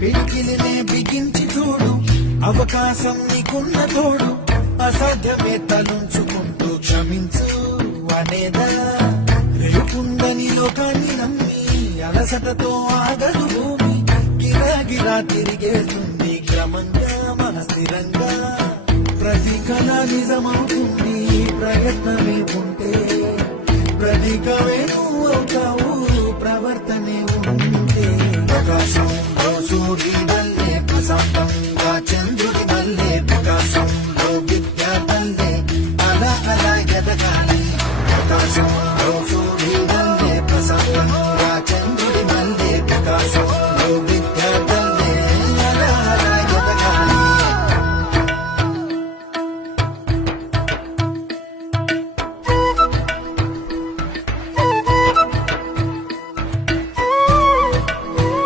పిడికిలినే బిగించి చూడు, అవకాశం నీకున్న తోడు, అసాధ్యమే తలుంచుకుంటూ క్షమించు అనేదా. రేపుందని లోకాన్ని నమ్మి అలసటతో ఆగదు భూమి, గిరాగిరా తిరిగేస్తుంది క్రమంగా మన స్థిరంగా. ప్రతి కళ నిజమవుతుంది ప్రయత్నమే ఉంటే, ప్రతి కవే నువ్వు అవుతావు ప్రవర్తనే ఉంటే. ప్రకాశం